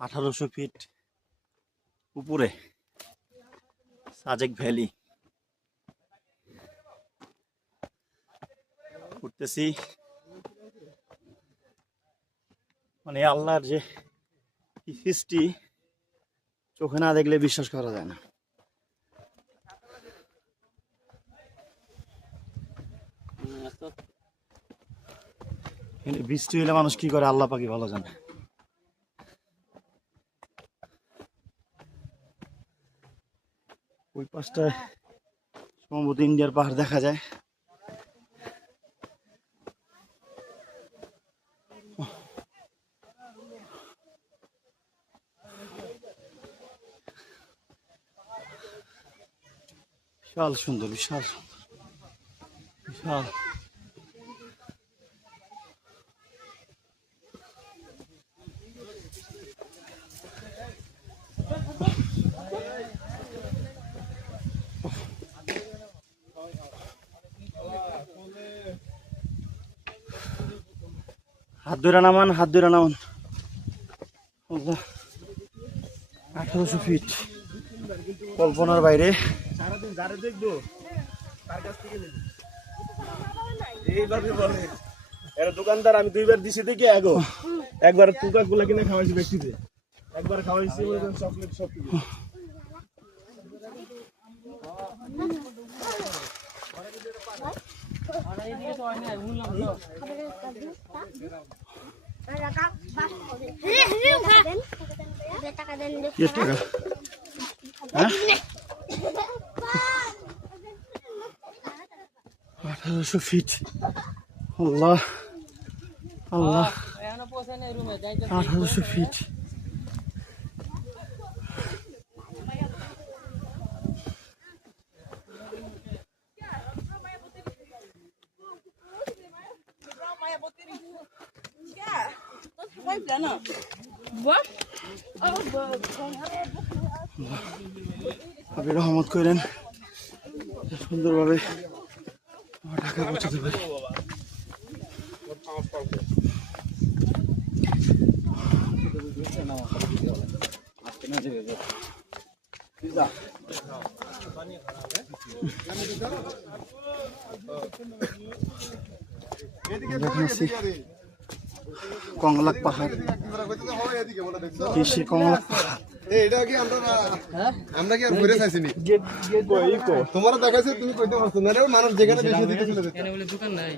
1800 fit উপরে Sajek valley উঠতেছি। মানে আল্লাহর যে সৃষ্টি চোখে না দেখলে বিশ্বাস করা যায় না। বৃষ্টি হলে মানুষ কি করে আল্লাহ পাকি ভালো জানে। ওই পাশটায় সম্ভবত ইন্ডিয়ার পাহাড় দেখা যায়। বিশাল সুন্দর, বিশাল সুন্দর, বিশাল। হাত ধরে নামান, হাত ধরে নামান। 1800 ফিট কল্পনার বাইরে। এইভাবে বলে এরা দোকানদার। আমি 2 বার দিছি দেখি আগো, একবার কোকা কোলা কিনে খাওয়াইছি ব্যক্তিতে, একবার খাওয়াইছি চকলেট সব কিছু। হ্যাঁ 1800 ফিট। আল্লাহ আল্লাহ, 1800 ফিট। আপনি রহমত করেন সুন্দরভাবে ঢাকা পৌঁছাতে পারি। কংলাক পাহাড়, কৃষি কংলাক পাহাড়। আমরা কি আর ঘুরে খাইছিনি? তোমার দেখাইছে, তুমি কইতে পারছো না রে। মানুষ যেখানে বেশি দিকে চলে যেত। দোকান নাই।